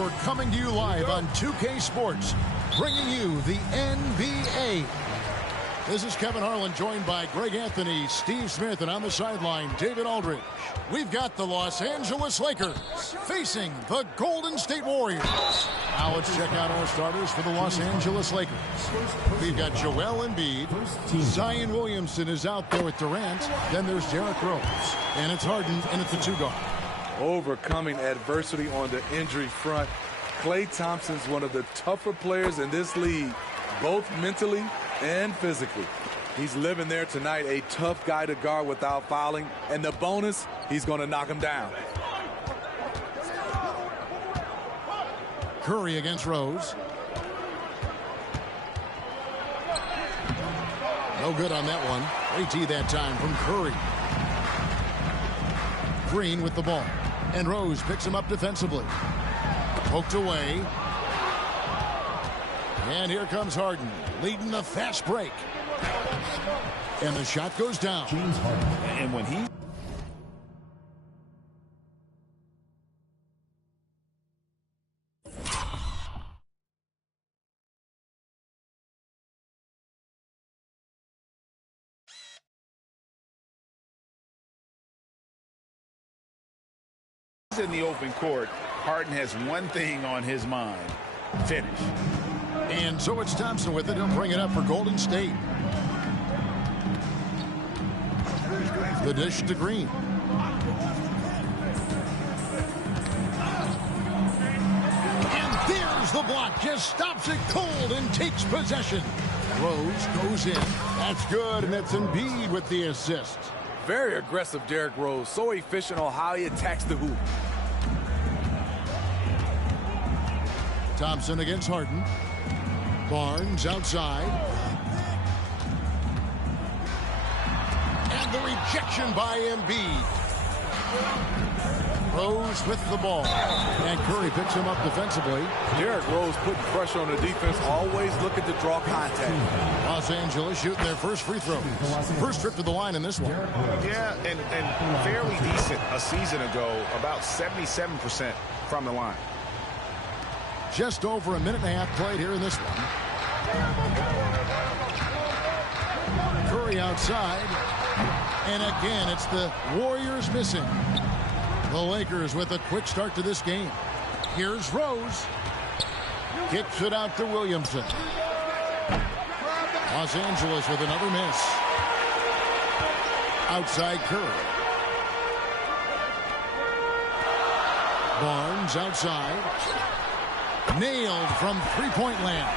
we're coming to you live on 2K Sports, bringing you the NBA. This is Kevin Harlan, joined by Greg Anthony, Steve Smith, and on the sideline, David Aldridge. We've got the Los Angeles Lakers facing the Golden State Warriors. Now let's check out our starters for the Los Angeles Lakers. We've got Joel Embiid. Zion Williamson is out there with Durant. Then there's Derrick Rose. And it's Harden in at the 2-guard. Overcoming adversity on the injury front. Klay Thompson's one of the tougher players in this league, both mentally and physically. He's living there tonight, a tough guy to guard without fouling. And the bonus, he's going to knock him down. Curry against Rose. No good on that one. AT that time from Curry. Green with the ball. And Rose picks him up defensively. Poked away. And here comes Harden, leading the fast break. And the shot goes down. James Harden. And when he... in the open court, Harden has one thing on his mind: finish. And so it's Thompson with it. He'll bring it up for Golden State. The dish to Green. And there's the block. Just stops it cold and takes possession. Rose goes in. That's good, and it's Embiid with the assist. Very aggressive, Derrick Rose. So efficient on how he attacks the hoop. Thompson against Harden. Barnes outside. And the rejection by Embiid. Rose with the ball. And Curry picks him up defensively. Derrick Rose putting pressure on the defense, always looking to draw contact. Los Angeles shooting their first free throw. First trip to the line in this one. Yeah, and fairly decent a season ago, about 77% from the line. Just over a minute and a half played here in this one. Curry outside. And again, it's the Warriors missing. The Lakers with a quick start to this game. Here's Rose. Kicks it out to Williamson. Los Angeles with another miss. Outside Curry. Barnes outside. Nailed from three-point land.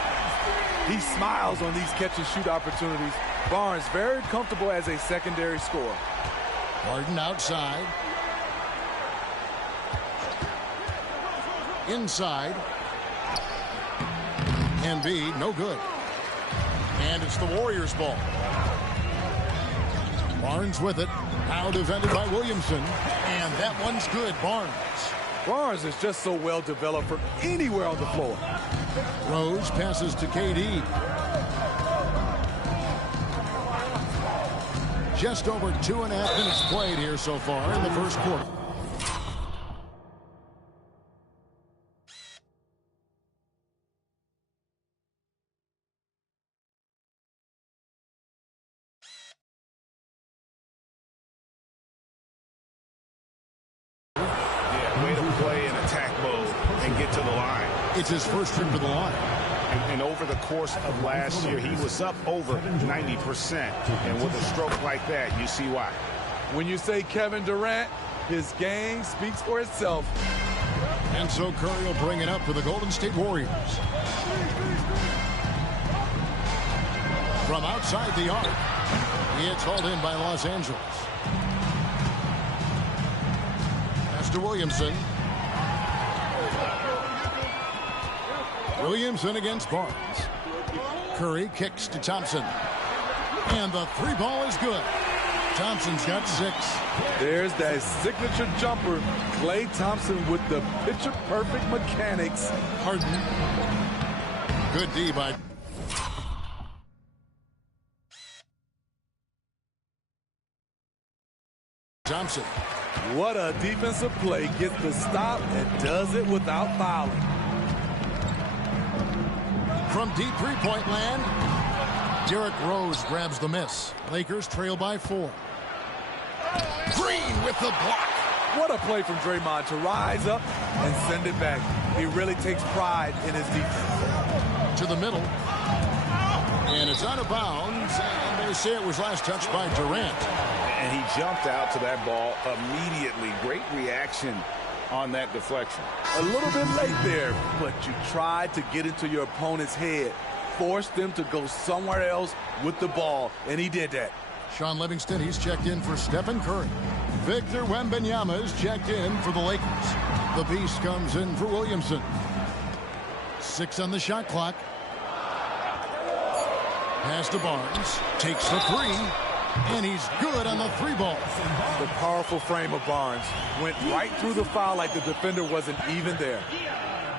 He smiles on these catch-and-shoot opportunities. Barnes very comfortable as a secondary scorer. Harden outside. Inside. Embiid, no good. And it's the Warriors' ball. Barnes with it. Now defended by Williamson. And that one's good. Barnes is just so well developed from anywhere on the floor. Rose passes to KD. Just over 2.5 minutes played here so far in the first quarter. It's his first trip to the line. And over the course of last year, he was up over 90%. And with a stroke like that, you see why. When you say Kevin Durant, his game speaks for itself. And so Curry will bring it up for the Golden State Warriors. From outside the arc, it's hauled in by Los Angeles. Pass to Williamson. Williamson against Barnes. Curry kicks to Thompson. And the three ball is good. Thompson's got 6. There's that signature jumper. Klay Thompson with the picture-perfect mechanics. Harden. Good D by Thompson. What a defensive play. Gets the stop and does it without fouling. from deep three-point land. Derrick Rose grabs the miss. Lakers trail by 4. Green with the block. What a play from Draymond to rise up and send it back. He really takes pride in his defense. To the middle. And it's out of bounds. And they say it was last touched by Durant. And he jumped out to that ball immediately. Great reaction on that deflection. A little bit late there, but you tried to get into your opponent's head. Forced them to go somewhere else with the ball, and he did that. Shaun Livingston, he's checked in for Stephen Curry. Victor Wembanyama is checked in for the Lakers. The Beast comes in for Williamson. 6 on the shot clock. Pass to Barnes. Takes the 3. And he's good on the 3 ball. The powerful frame of Barnes went right through the foul like the defender wasn't even there.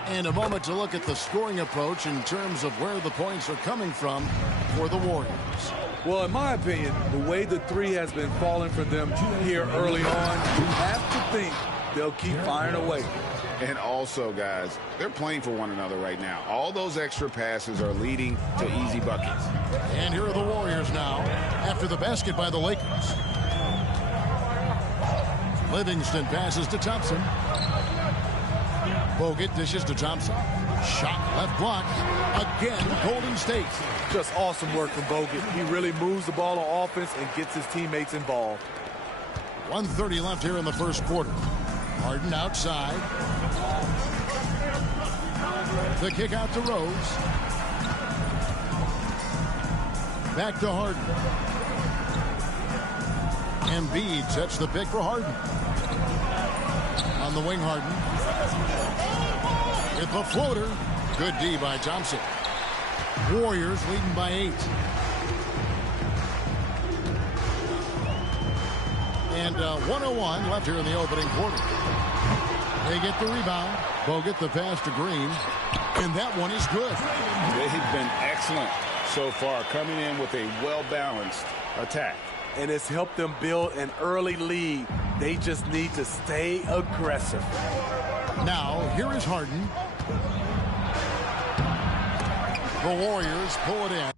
And a moment to look at the scoring approach in terms of where the points are coming from for the Warriors. Well, in my opinion, the way the 3 has been falling for them here early on, you have to think they'll keep firing away. And also, guys, they're playing for one another right now. All those extra passes are leading to easy buckets. And here are the Warriors now after the basket by the Lakers. Livingston passes to Thompson. Bogut dishes to Thompson. Shot left block. Again, Golden State. Just awesome work from Bogut. He really moves the ball on offense and gets his teammates involved. 1:30 left here in the first quarter. Harden outside. The kick out to Rose. Back to Harden. Embiid sets the pick for Harden. On the wing, Harden. With the floater. Good D by Thompson. Warriors leading by 8. And 1:01 left here in the opening quarter. They get the rebound. Bogut the pass to Green. And that one is good. They've been excellent so far, coming in with a well-balanced attack. And it's helped them build an early lead. They just need to stay aggressive. Now, here is Harden. The Warriors pull it in.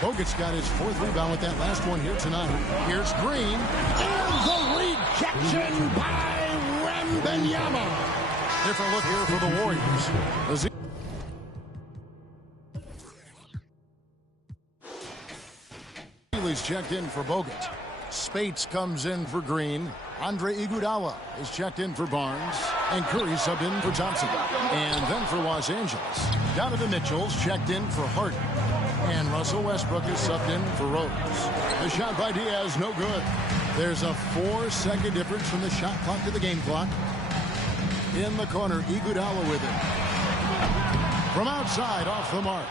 Bogut's got his 4th rebound with that last one here tonight. Here's Green. And the rejection by Wembanyama. Different look here for the Warriors. He's checked in for Bogut. Spates comes in for Green. Andre Iguodala is checked in for Barnes. And Curry subbed in for Thompson. And then for Los Angeles, Donovan Mitchell's checked in for Harden. And Russell Westbrook is subbed in for Rose. The shot by Diaz, no good. There's a 4-second difference from the shot clock to the game clock. In the corner, Iguodala with it. From outside, off the mark.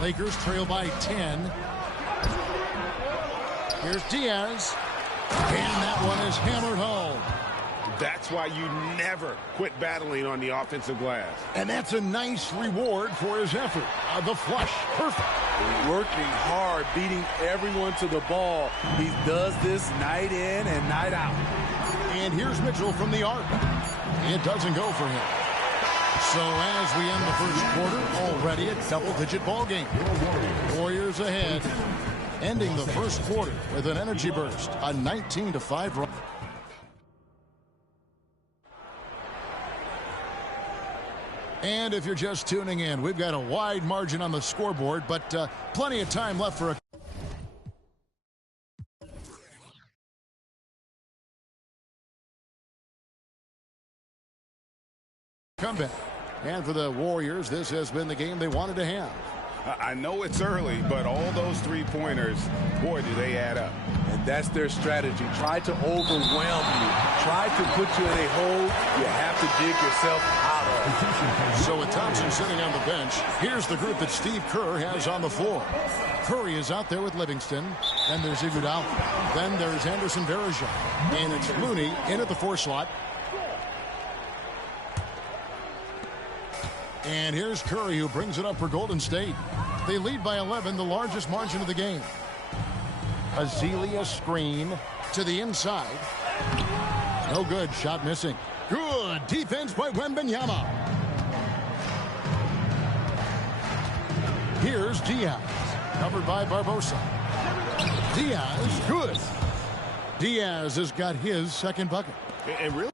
Lakers trail by 10. Here's Diaz. And that one is hammered home. That's why you never quit battling on the offensive glass. And that's a nice reward for his effort. The flush, perfect. Working hard, beating everyone to the ball. He does this night in and night out. And here's Mitchell from the arc. It doesn't go for him. So as we end the first quarter, already a double-digit ball game. Warriors ahead, ending the first quarter with an energy burst, a 19-5 run. And if you're just tuning in, we've got a wide margin on the scoreboard, but plenty of time left for a comeback. And for the Warriors, this has been the game they wanted to have. I know it's early, but all those three-pointers, boy, do they add up. And that's their strategy. Try to overwhelm you. Try to put you in a hole you have to dig yourself out of. So with Thompson sitting on the bench, here's the group that Steve Kerr has on the floor. Curry is out there with Livingston. Then there's Iguodala. Then there's Anderson Varejao. And it's Looney in at the 4 slot. And here's Curry, who brings it up for Golden State. They lead by 11, the largest margin of the game. Azealia screen to the inside. No good. Shot missing. Good defense by Wembanyama. Here's Diaz. Covered by Barbosa. Diaz, good. Diaz has got his second bucket. And really?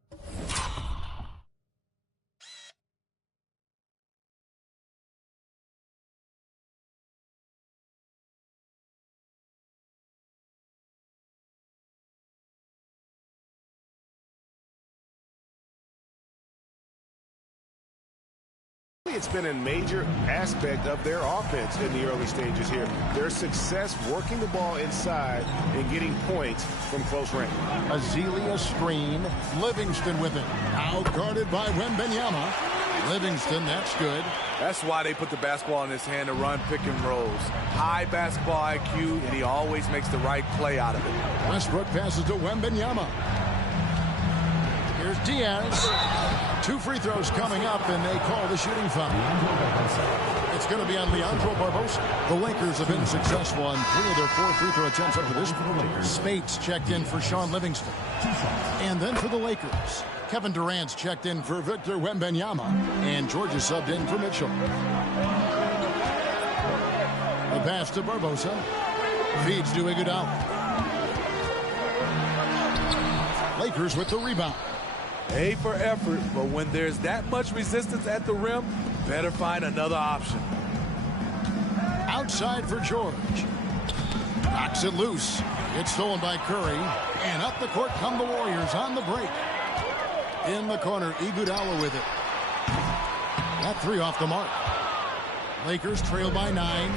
It's been a major aspect of their offense in the early stages here. Their success working the ball inside and getting points from close range. Azealia screen. Livingston with it. Out guarded by Wembanyama. Livingston, that's good. That's why they put the basketball in his hand to run pick and rolls. High basketball IQ, and he always makes the right play out of it. Westbrook passes to Wembanyama. Here's Diaz. 2 free throws coming up, and they call the shooting foul. It's going to be on Leandro Barbosa. The Lakers have been successful on 3 of their 4 free throw attempts up to this point. Spates checked in for Sean Livingston. And then for the Lakers, Kevin Durant's checked in for Victor Wembanyama, and George is subbed in for Mitchell. The pass to Barbosa. Feeds to Iguodala. Lakers with the rebound. A for effort, but when there's that much resistance at the rim, better find another option. Outside for George. Knocks it loose. It's stolen by Curry. And up the court come the Warriors on the break. In the corner, Iguodala with it. That 3 off the mark. Lakers trail by 9.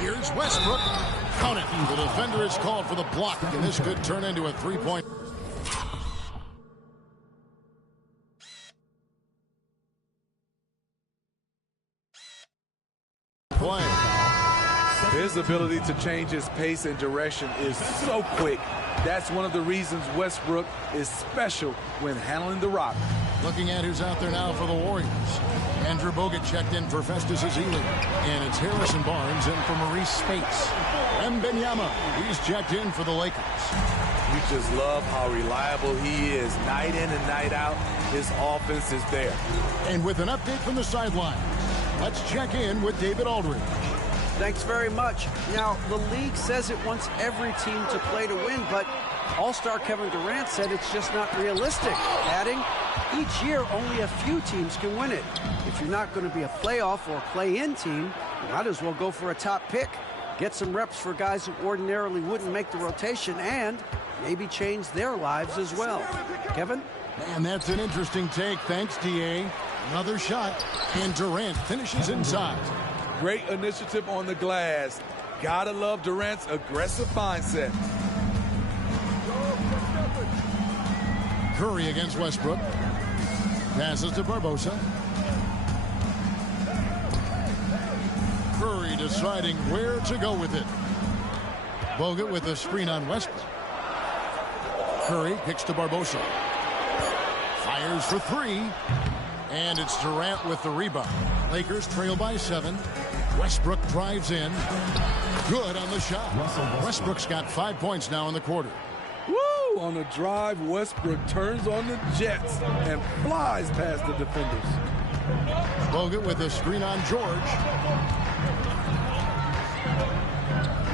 Here's Westbrook. Count it. The defender is called for the block, and this could turn into a 3-point. Play. His ability to change his pace and direction is so quick. That's one of the reasons Westbrook is special when handling the rock. Looking at who's out there now for the Warriors. Andrew Bogut checked in for Festus Ezeli. And it's Harrison Barnes in for Maurice Spates. Wembanyama, he's checked in for the Lakers. We just love how reliable he is. Night in and night out, his offense is there. And with an update from the sideline, let's check in with David Aldridge. Thanks very much. Now, the league says it wants every team to play to win, but All-Star Kevin Durant said it's just not realistic, adding, each year only a few teams can win it. If you're not going to be a playoff or play-in team, you might as well go for a top pick. Get some reps for guys who ordinarily wouldn't make the rotation and maybe change their lives as well. Kevin? And that's an interesting take. Thanks, D.A. Another shot, and Durant finishes inside. Great initiative on the glass. Gotta love Durant's aggressive mindset. Curry against Westbrook. Passes to Barbosa. Curry deciding where to go with it. Bogut with a screen on Westbrook. Curry kicks to Barbosa. Fires for 3. And it's Durant with the rebound. Lakers trail by 7. Westbrook drives in. Good on the shot. Westbrook's got 5 points now in the quarter. Woo! On the drive, Westbrook turns on the Jets and flies past the defenders. Bogut with a screen on George.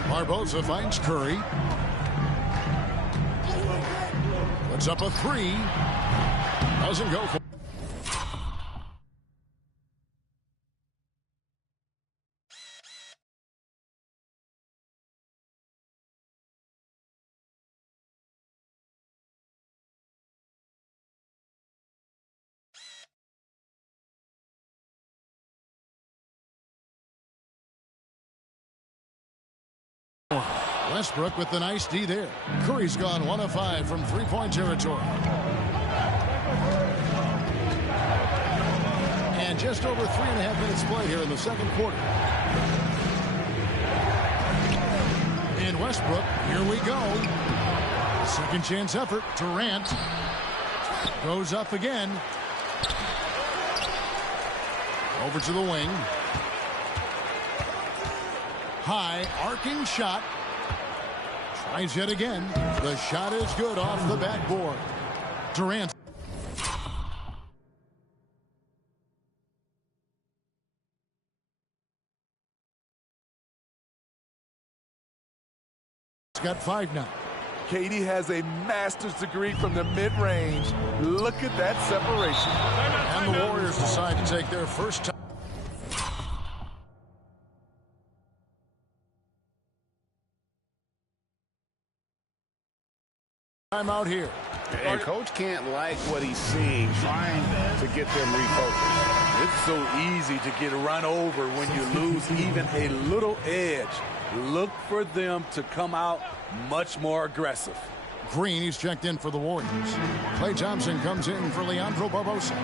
Barbosa finds Curry. Puts up a 3. Doesn't go for it. Westbrook with the nice D there. Curry's gone 1 of 5 from 3-point territory. And just over 3.5 minutes play here in the second quarter. And Westbrook, here we go. Second chance effort. Durant goes up again. Over to the wing. High arcing shot. Tries yet again. The shot is good off the backboard. Durant. Got 5 now. KD has a master's degree from the mid-range. Look at that separation. And the Warriors decide to take their first time. Time out here. And coach can't like what he's seeing, trying to get them refocused. It's so easy to get run over when you lose even a little edge. Look for them to come out much more aggressive. Green, he's checked in for the Warriors. Klay Thompson comes in for Leandro Barbosa.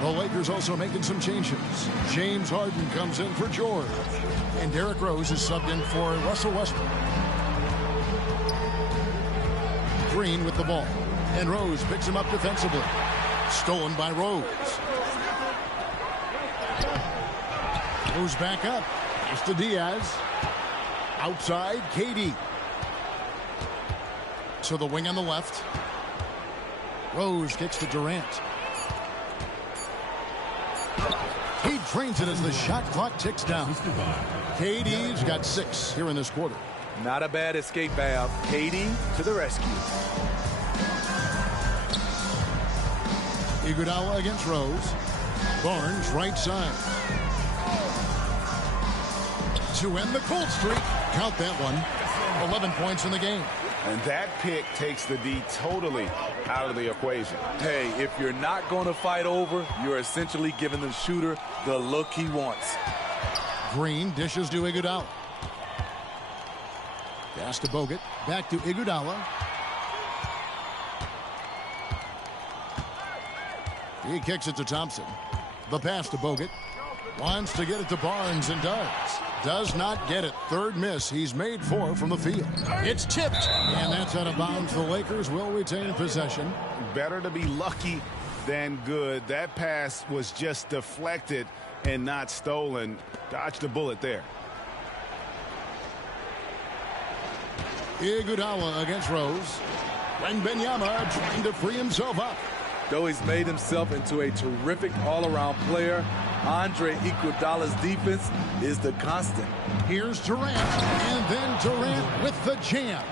The Lakers also making some changes. James Harden comes in for George. And Derrick Rose is subbed in for Russell Westbrook. Green with the ball. And Rose picks him up defensively. Stolen by Rose. Moves back up. It's to Diaz. Outside, KD. To the wing on the left. Rose kicks to Durant. He drains it as the shot clock ticks down. KD's got 6 here in this quarter. Not a bad escape valve. KD to the rescue. Iguodala against Rose. Barnes right side. To end the cold streak. Count that one. 11 points in the game. And that pick takes the D totally out of the equation. Hey, if you're not going to fight over, you're essentially giving the shooter the look he wants. Green dishes to Iguodala. Pass to Bogut. Back to Iguodala. He kicks it to Thompson. The pass to Bogut. Wants to get it to Barnes and does. Does not get it. Third miss. He's made 4 from the field. It's tipped. And that's out of bounds. The Lakers will retain possession. Better to be lucky than good. That pass was just deflected and not stolen. Dodged a bullet there. Iguodala against Rose. Wembanyama trying to free himself up. Though he's made himself into a terrific all-around player, Andre Iguodala's defense is the constant. Here's Durant, and then Durant with the jam.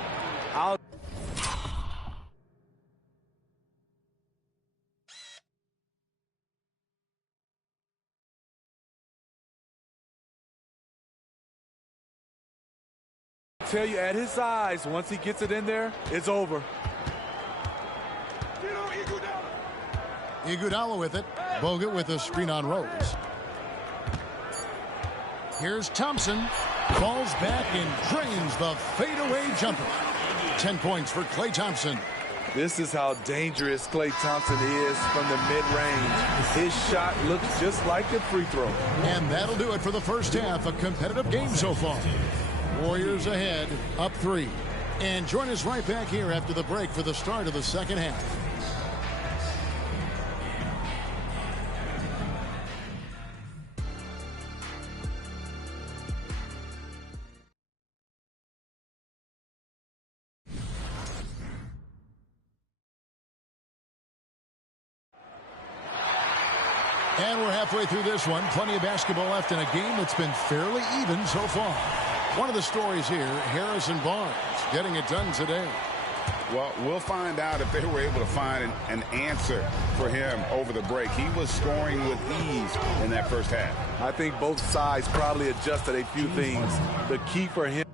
Tell you, at his size, once he gets it in there, it's over. Iguodala with it. Bogut with a screen on Rose. Here's Thompson. Falls back and drains the fadeaway jumper. 10 points for Klay Thompson. This is how dangerous Klay Thompson is from the mid-range. His shot looks just like a free throw. And that'll do it for the first half. A competitive game so far. Warriors ahead, up 3. And join us right back here after the break for the start of the second half. And we're halfway through this one. Plenty of basketball left in a game that's been fairly even so far. One of the stories here, Harrison Barnes getting it done today. Well, we'll find out if they were able to find an answer for him over the break. He was scoring with ease in that first half. I think both sides probably adjusted a few things. The key for him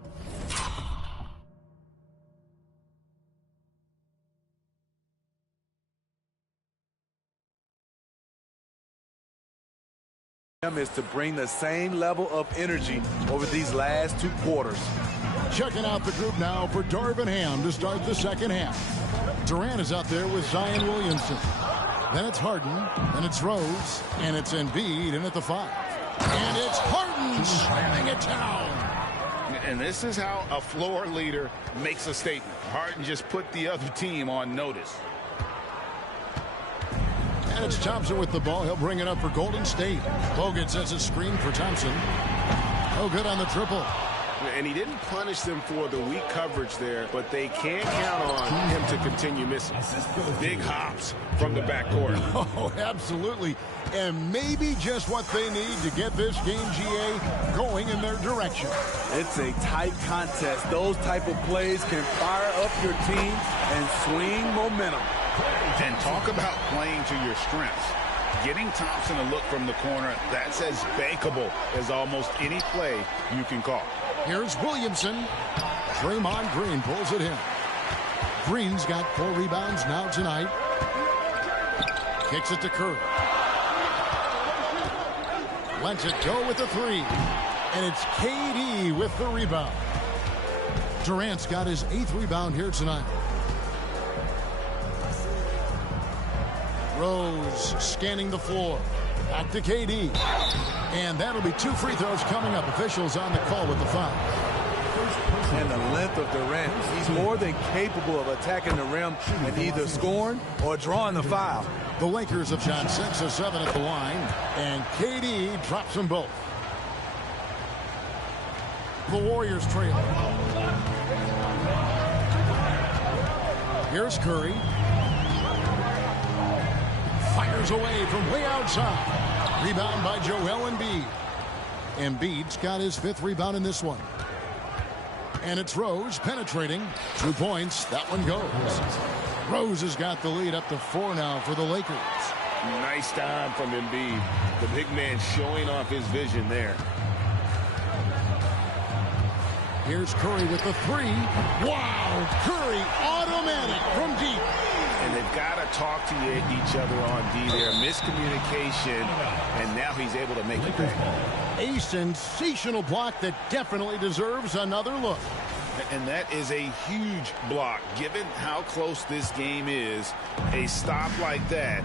is to bring the same level of energy over these last 2 quarters. Checking out the group now for Darvin Ham to start the second half. Durant is out there with Zion Williamson. Then it's Harden, then it's Rose, and it's Embiid in at the 5. And it's Harden slamming it down. And this is how a floor leader makes a statement. Harden just put the other team on notice. And it's Thompson with the ball. He'll bring it up for Golden State. Bogut sets a screen for Thompson. No good on the triple. And he didn't punish them for the weak coverage there, but they can't count on him to continue missing. Big hops from the backcourt. Oh, absolutely. And maybe just what they need to get this game, GA, going in their direction. It's a tight contest. Those type of plays can fire up your team and swing momentum. And talk about playing to your strengths. Getting Thompson a look from the corner, that's as bankable as almost any play you can call. Here's Williamson. Draymond Green pulls it in. Green's got 4 rebounds now tonight. Kicks it to Curry. Lets it go with the 3. And it's KD with the rebound. Durant's got his 8th rebound here tonight. Rose scanning the floor. Back to KD. And that'll be 2 free throws coming up. Officials on the call with the foul. And the length of Durant, he's more than capable of attacking the rim and either scoring or drawing the foul. The Lakers have shot 6 of 7 at the line, and KD drops them both. The Warriors trail. Here's Curry. Fires away from way outside. Rebound by Joel Embiid. Embiid's got his 5th rebound in this one. And it's Rose penetrating. 2 points. That one goes. Rose has got the lead up to 4 now for the Lakers. Nice time from Embiid. The big man showing off his vision there. Here's Curry with the 3. Wow! Curry automatic from deep. And they've got to talk to each other on D there. Miscommunication, and now he's able to make it back. A sensational block that definitely deserves another look. And that is a huge block. Given how close this game is, a stop like that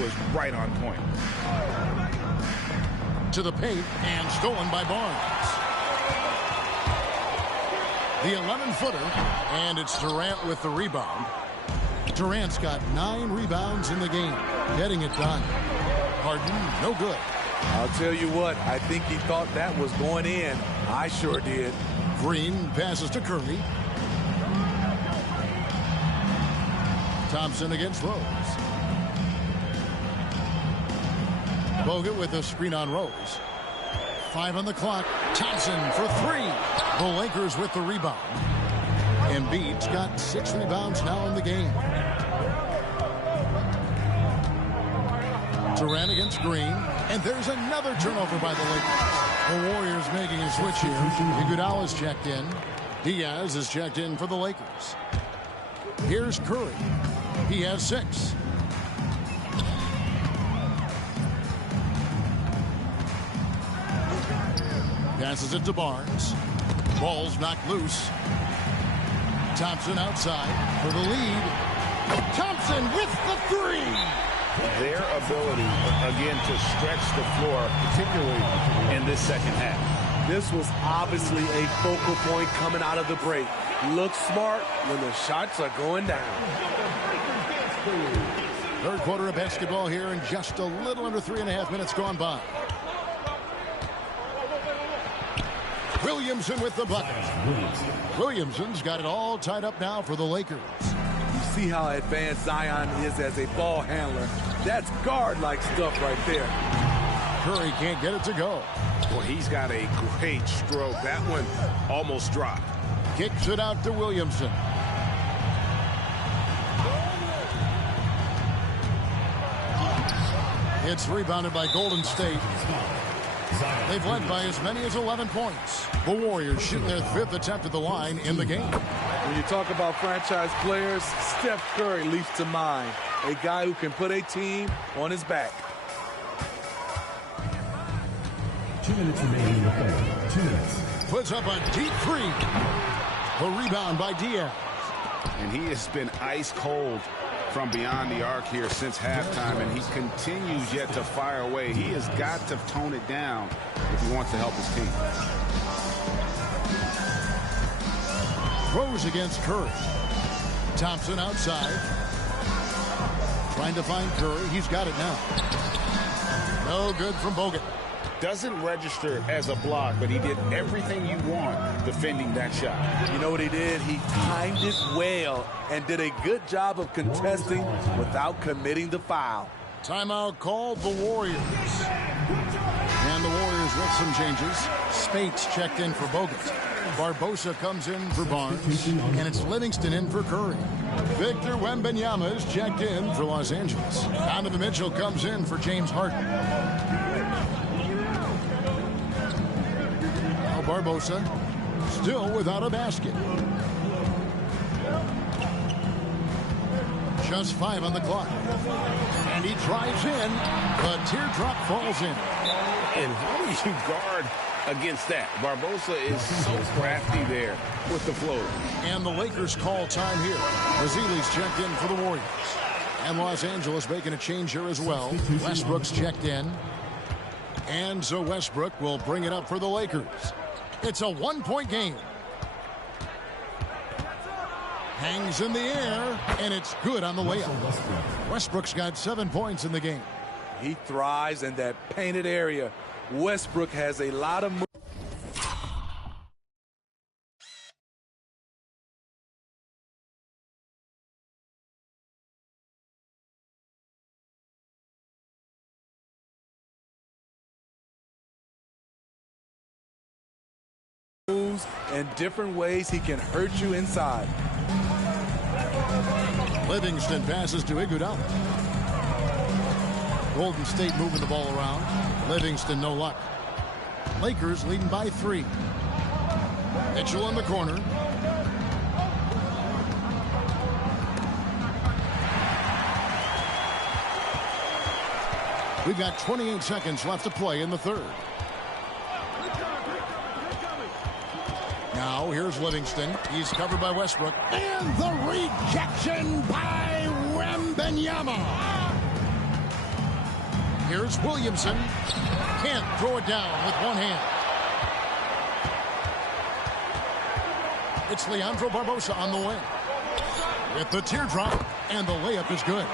was right on point. To the paint and stolen by Barnes. The 11-footer, and it's Durant with the rebound. Durant's got 9 rebounds in the game, getting it done. Harden, no good. I'll tell you what, I think he thought that was going in. I sure did. Green passes to Curry. Thompson against Rose. Bogut with a screen on Rose. 5 on the clock. Thompson for 3. The Lakers with the rebound. Embiid's got 6 rebounds now in the game. Durant against Green. And there's another turnover by the Lakers. The Warriors making a switch here. Iguodala's checked in. Diaz is checked in for the Lakers. Here's Curry. He has 6. Passes it to Barnes. Ball's knocked loose. Thompson outside for the lead. Thompson with the 3. Their ability, again, to stretch the floor, particularly in this second half. This was obviously a focal point coming out of the break. Look smart when the shots are going down. Third quarter of basketball here, and just a little under 3.5 minutes gone by. Williamson with the bucket. Williamson's got it all tied up now for the Lakers. You see how advanced Zion is as a ball handler. That's guard-like stuff right there. Curry can't get it to go. Well, he's got a great stroke. That one almost dropped. Kicks it out to Williamson. It's rebounded by Golden State. They've led by as many as 11 points. The Warriors shooting their 5th attempt at the line in the game. When you talk about franchise players, Steph Curry leaps to mind. A guy who can put a team on his back. 2 minutes remaining in the third. 2 minutes. Puts up a deep 3. The rebound by Diaz. And he has been ice cold from beyond the arc here since halftime, and he continues yet to fire away. He has got to tone it down if he wants to help his team. Rose against Curry. Thompson outside. Trying to find Curry. He's got it now. No good from Bogut. Doesn't register as a block, but he did everything you want defending that shot. You know what he did? He timed it well and did a good job of contesting without committing the foul. Timeout called the Warriors. And the Warriors with some changes. Spates checked in for Bogut. Barbosa comes in for Barnes. And it's Livingston in for Curry. Victor Wembanyama is checked in for Los Angeles. Donovan Mitchell comes in for James Harden. Now Barbosa still without a basket. Just 5 on the clock. And he drives in. The teardrop falls in. And how do you guard against that? Barbosa is so crafty there with the floater. And the Lakers call time here. Bazili's checked in for the Warriors. And Los Angeles making a change here as well. Westbrook's checked in. And so Westbrook will bring it up for the Lakers. It's a 1-point game. Hangs in the air, and it's good on the layup. Westbrook's got 7 points in the game. He thrives in that painted area. Westbrook has a lot of moves and different ways he can hurt you inside. Livingston passes to Iguodala. Golden State moving the ball around. Livingston no luck. Lakers leading by 3. Mitchell in the corner. We've got 28 seconds left to play in the third. Now here's Livingston. He's covered by Westbrook. And the rejection by Wembanyama. Here's Williamson. Can't throw it down with one hand. It's Leandro Barbosa on the wing. With the teardrop, and the layup is good.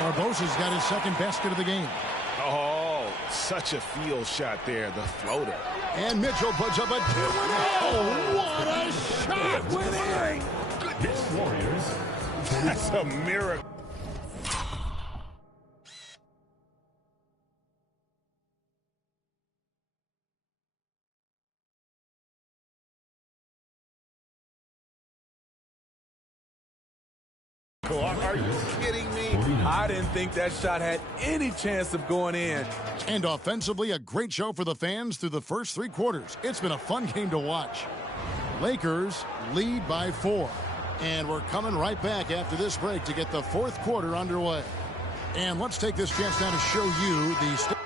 Barbosa's got his second basket of the game. Oh, such a field shot there, the floater. And Mitchell puts up a 2-1. Oh, what a shot! Winning! Goodness, Warriors. That's a miracle. Are you kidding me? I didn't think that shot had any chance of going in. And offensively, a great show for the fans through the first 3 quarters. It's been a fun game to watch. Lakers lead by 4. And we're coming right back after this break to get the 4th quarter underway. And let's take this chance now to show you the...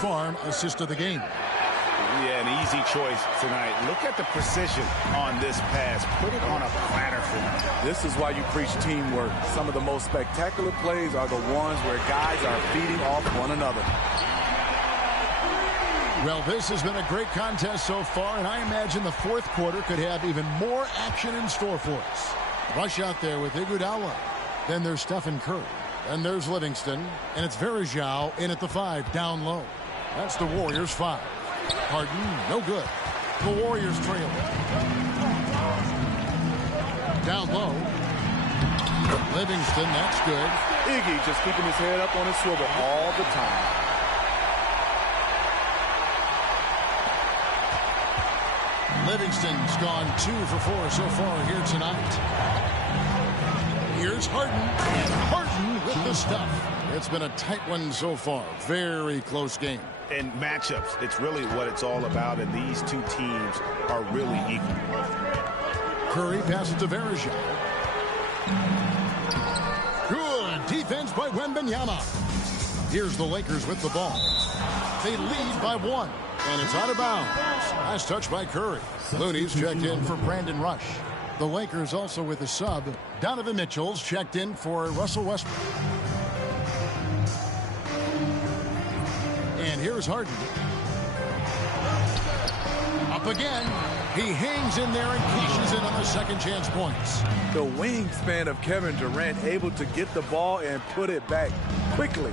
Farm assist of the game. Yeah, an easy choice tonight. Look at the precision on this pass. Put it on a platter for me. This is why you preach teamwork. Some of the most spectacular plays are the ones where guys are feeding off one another. Well, this has been a great contest so far, and I imagine the 4th quarter could have even more action in store for us. Rush out there with Iguodala. Then there's Stephen Curry. And there's Livingston. And it's Varejao in at the 5, down low. That's the Warriors' 5. Harden, no good. The Warriors trail. Down low. Livingston, that's good. Iggy just keeping his head up on his swivel all the time. Livingston's gone 2 for 4 so far here tonight. Here's Harden. And Harden with the stuff. It's been a tight one so far. Very close game. And matchups, it's really what it's all about, and these two teams are really equal. Curry passes to Varejao. Good defense by Wembanyama. Here's the Lakers with the ball. They lead by 1, and it's out of bounds. Nice touch by Curry. Looney's checked in for Brandon Rush. The Lakers also with a sub. Donovan Mitchell's checked in for Russell Westbrook. And here's Harden. Up again. He hangs in there and cashes in on the second chance points. The wingspan of Kevin Durant able to get the ball and put it back quickly.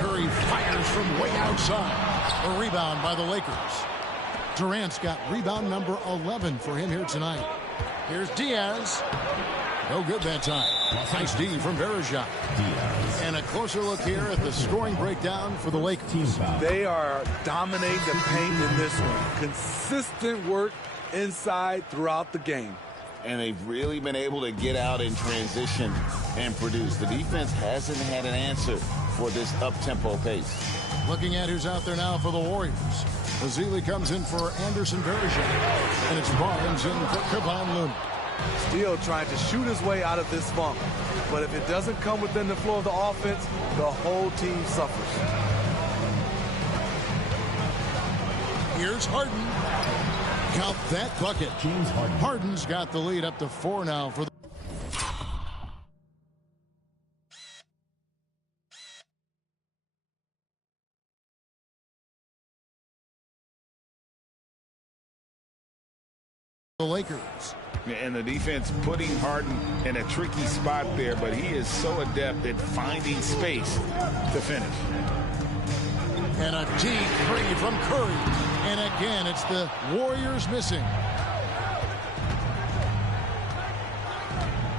Curry fires from way outside. A rebound by the Lakers. Durant's got rebound number 11 for him here tonight. Here's Diaz. No good that time. Nice D from Verejao. And a closer look here at the scoring breakdown for the Lakers. They are dominating the paint in this one. Consistent work inside throughout the game. And they've really been able to get out in transition and produce. The defense hasn't had an answer for this up-tempo pace. Looking at who's out there now for the Warriors. Ezeli comes in for Anderson Varejao. And it's Barnes in for Kevon Looney. Still trying to shoot his way out of this funk. But if it doesn't come within the flow of the offense, the whole team suffers. Here's Harden. Count that bucket. James Harden. Harden's got the lead up to 4 now for the Lakers. And the defense putting Harden in a tricky spot there, but he is so adept at finding space to finish. And a deep three from Curry. And again, it's the Warriors missing.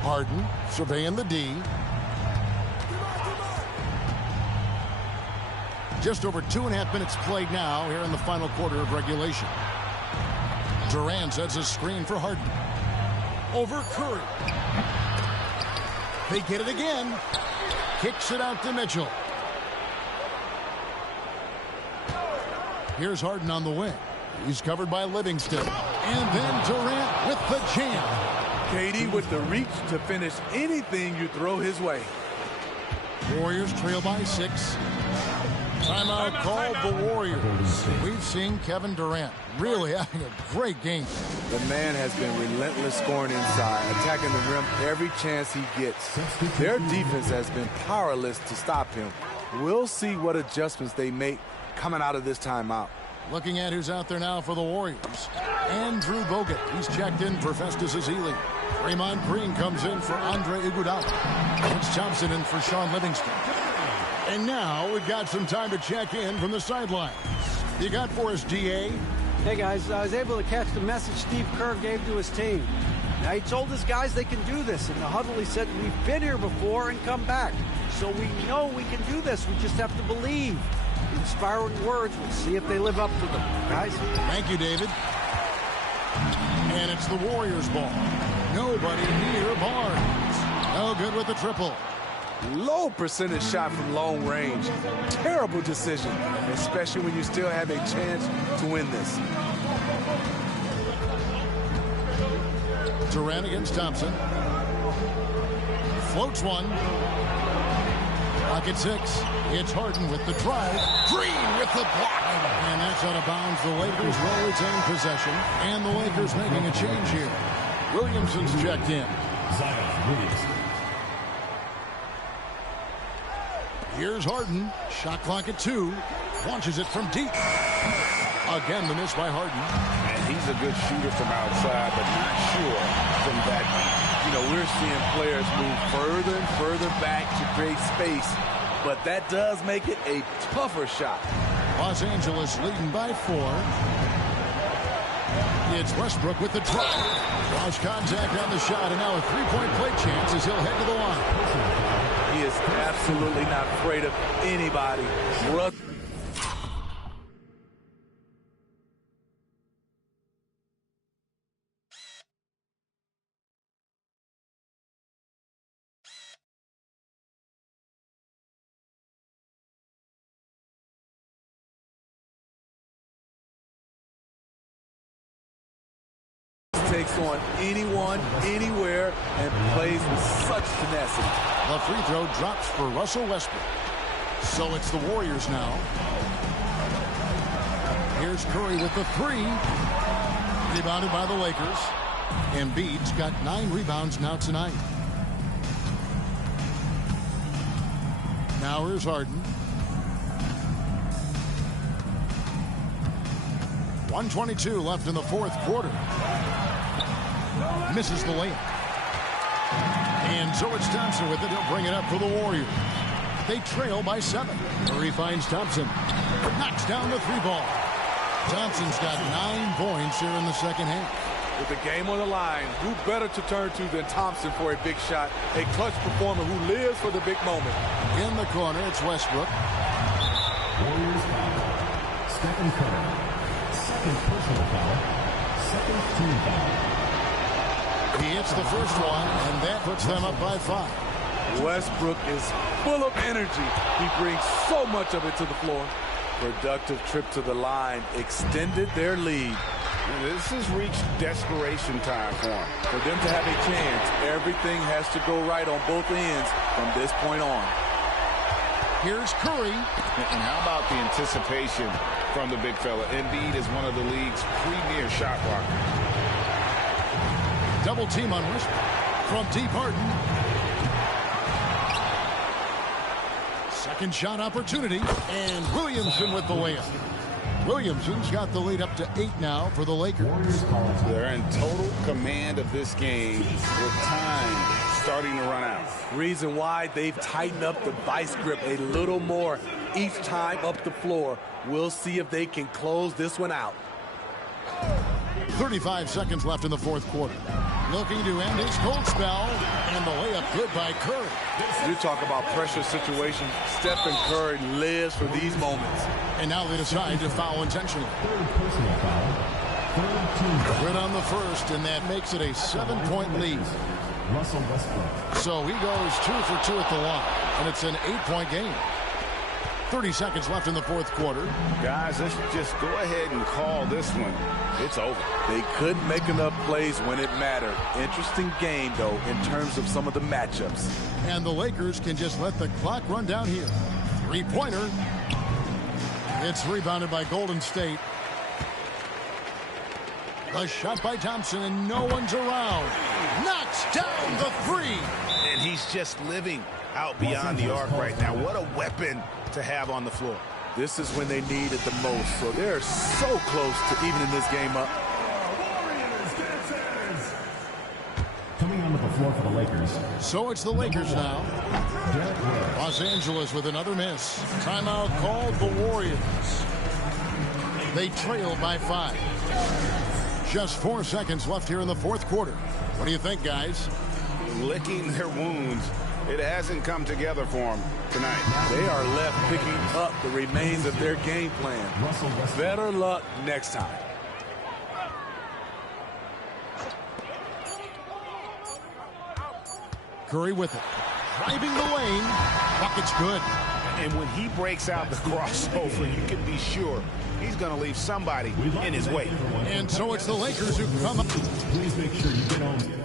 Harden surveying the D. Just over 2.5 minutes played now here in the final quarter of regulation. Durant sets a screen for Harden. Over Curry. They get it again. Kicks it out to Mitchell. Here's Harden on the wing. He's covered by Livingston. And then Durant with the jam. KD with the reach to finish anything you throw his way. Warriors trail by 6. Timeout called the Warriors. We've seen Kevin Durant really having a great game. The man has been relentless scoring inside, attacking the rim every chance he gets. Their defense has been powerless to stop him. We'll see what adjustments they make coming out of this timeout. Looking at who's out there now for the Warriors. Andrew Bogut. He's checked in for Festus Ezeli. Draymond Green comes in for Andre Iguodala. It's Thompson in for Sean Livingston. And now we've got some time to check in from the sidelines. You got for us, DA? Hey, guys, I was able to catch the message Steve Kerr gave to his team. Now, he told his guys they can do this. In the huddle, he said, we've been here before and come back. So we know we can do this. We just have to believe. Inspiring words. We'll see if they live up to them. Guys? Thank you, David. And it's the Warriors' ball. Nobody near Barnes. No good with the triple. Low percentage shot from long range. Terrible decision, especially when you still have a chance to win this. Durant against Thompson. Floats one. Pocket 6. It's Harden with the drive. Green with the block. And that's out of bounds. The Lakers will retain possession. And the Lakers making a change here. Williamson's checked in. Zion Williamson. Here's Harden. Shot clock at 2. Launches it from deep. Again, the miss by Harden. And he's a good shooter from outside, but not sure from that deep. You know, we're seeing players move further and further back to create space, but that does make it a tougher shot. Los Angeles leading by 4. It's Westbrook with the drive. Lost contact on the shot, and now a three-point play chance as he'll head to the line. He is absolutely not afraid of anybody. Takes on anyone, anywhere, and plays with such tenacity. The free throw drops for Russell Westbrook. So it's the Warriors now. Here's Curry with the 3. Rebounded by the Lakers. Embiid's got 9 rebounds now tonight. Now here's Harden. 1:22 left in the fourth quarter. Misses the layup. And so it's Thompson with it. He'll bring it up for the Warriors. They trail by 7. Curry finds Thompson. Knocks down the 3-ball. Thompson's got 9 points here in the second half. With the game on the line, who better to turn to than Thompson for a big shot? A clutch performer who lives for the big moment. In the corner, it's Westbrook. Warriors foul. Stephen Curry. Second personal foul. Second team foul. He hits the first one, and that puts them up by 5. Westbrook is full of energy. He brings so much of it to the floor. Productive trip to the line extended their lead. This has reached desperation time for them. For them to have a chance, everything has to go right on both ends from this point on. Here's Curry. And how about the anticipation from the big fella? Embiid is one of the league's premier shot blockers. Double team on Westbrook. From deep Harden. Second shot opportunity. And Williamson with the layup. Williamson's got the lead up to 8 now for the Lakers. They're in total command of this game with time starting to run out. Reason why they've tightened up the vice grip a little more each time up the floor. We'll see if they can close this one out. 35 seconds left in the fourth quarter. Looking to end his cold spell. And the layup good by Curry. You talk about pressure situations. Stephen Curry lives for these moments. And now they decide to foul intentionally. Third personal foul. Third team foul. Good on the first, and that makes it a 7-point lead. Russell Westbrook. So he goes 2 for 2 at the line, and it's an 8-point game. 30 seconds left in the fourth quarter. Guys, let's just go ahead and call this one. It's over. They couldn't make enough plays when it mattered. Interesting game, though, in terms of some of the matchups. And the Lakers can just let the clock run down here. 3-pointer. It's rebounded by Golden State. The shot by Thompson, and no one's around. Knocks down the 3. And he's just living out beyond the arc right now. What a weapon to have on the floor. This is when they need it the most, so they're so close to evening this game up. Coming onto the floor for the Lakers. So it's the Lakers now. Los Angeles with another miss. Timeout called the Warriors. They trail by 5. Just 4 seconds left here in the fourth quarter. What do you think, guys? Licking their wounds. It hasn't come together for them tonight. They are left picking up the remains of their game plan. Better luck next time. Curry with it. Driving the lane. Bucket's good. And when he breaks out the crossover, you can be sure he's going to leave somebody in his way. And so it's the Lakers who come up. Please make sure you get on.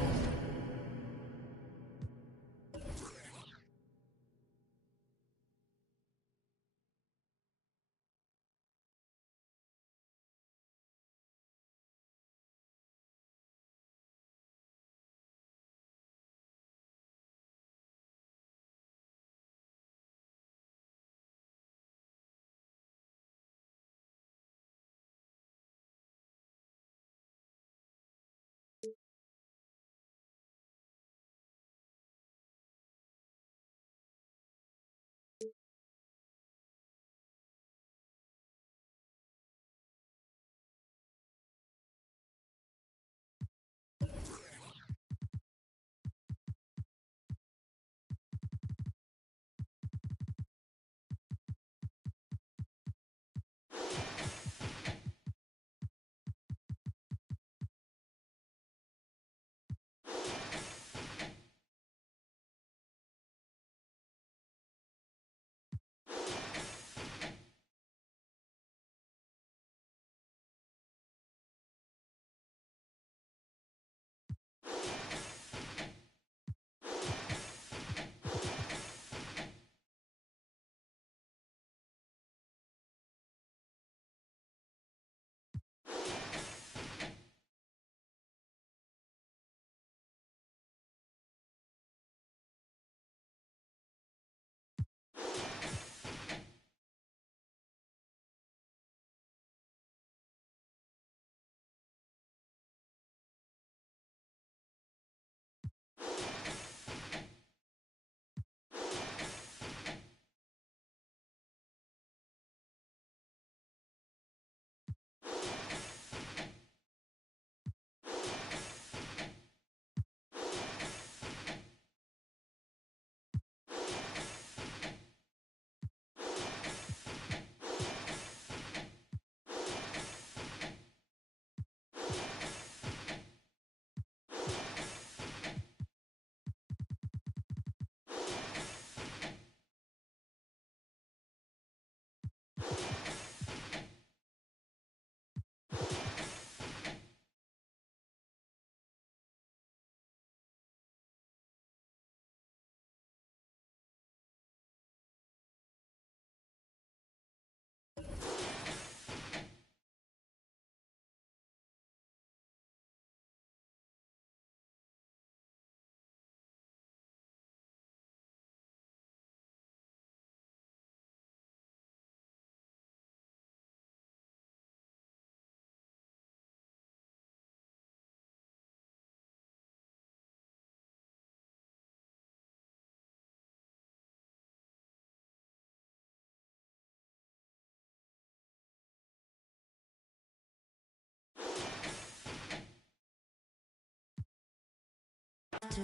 To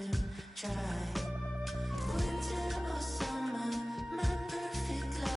try winter or summer.